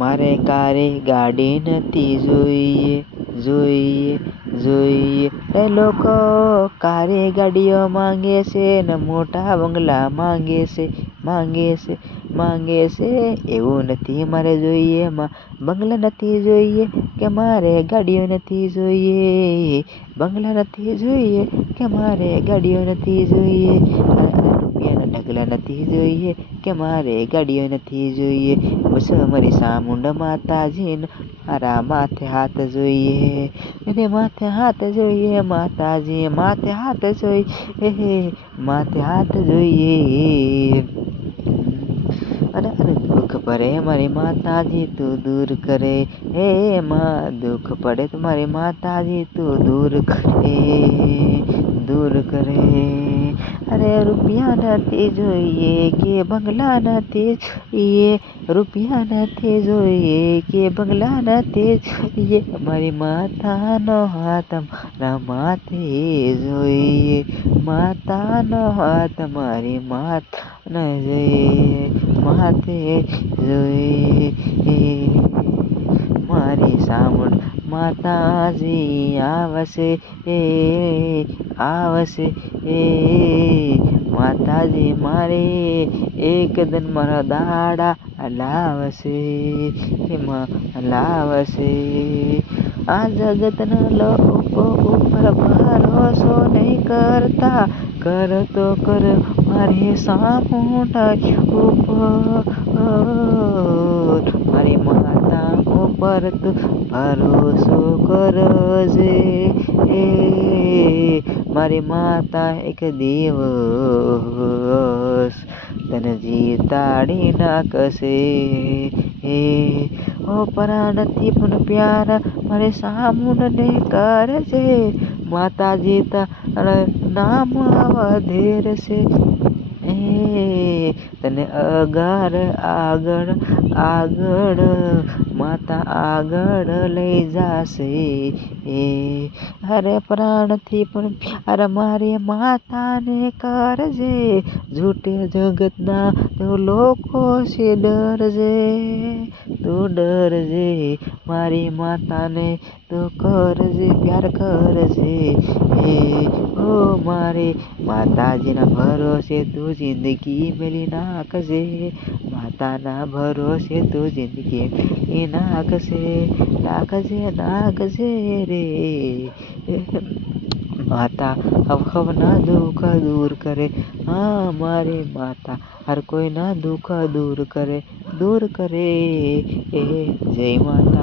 મારે કારે ગાડી નથી જોઈએ, જોઈએ, જોઈએ. એ લોકો કારે ગાડીઓ માંગે છે ને મોટા બંગલા માંગે છે, માંગે છે, માંગે છે. એવું નથી મારે જોઈએ, બંગલા નથી જોઈએ કે મારે ગાડીઓ નથી જોઈએ, બંગલા નથી જોઈએ કે મારે ગાડીઓ નથી જોઈએ, રૂપિયાના ઢગલા નથી જોઈએ કે મારે ગાડીઓ નથી જોઈએ. બસ મારી ચામુંડા માતાજીને મારા માથે હાથ જોઈએ, એને માથે હાથ જોઈએ, માતાજી માથે હાથ જોઈએ, માથે હાથ જોઈએ. અરે દુઃખ પડે મારી માતાજી તું દૂર કરે, હે માં દુઃખ પડે તો મારી માતાજી તું દૂર કરે, દૂર કરે. અરે રૂપિયા નથી જોઈએ કે બંગલા નથી જોઈએ, રૂપિયા નથી જોઈએ કે બંગલા નથી જોઈએ. મારી માતાનો હાથ મારા માથે જોઈએ, માતાનો હાથ મારી માતાને જોઈએ, માથે જોઈએ. મારી ચામુંડ માતાજી આવશે, આવશે. માતાજી મારે એક દિન મારા દાડા લાવશે, એમાં લાવશે. આ જગતના લોકો ઉપર ભરોસો નહીં કરતા, કરતો કર મારી ચામુંડા ઉપર, મારી માતા ઉપર તું ભરોસો કરજે, મારી માતા એક દિવસ તને જીતાડી નાખશે. ઓ પ્રાણથી પણ પ્યાર મારે ચામુંડને કરજે, માતાજી તારા નામ વધેરશે, તને આગળ આગળ આગળ માતા આગળ લઈ જશે. અરે પ્રાણથી પણ પ્યાર મારી માતાને કરજે, જૂઠે જગતના તું લોકો છે ડરજે, તું ડરજે. મારી માતાને તું કરજે, પ્યાર કરજે. ઓ મારી માતાજીના ભરોસે તું જિંદગી મેલી નાખજે, માતાના ભરોસે તું જિંદગી મેલી નાખજે, નાખજે, નાખજે રે. માતા હવના દુઃખ દૂર કરે, હા મારી માતા હર કોઈના દુઃખ દૂર કરે, દૂર કરે. જય માતા.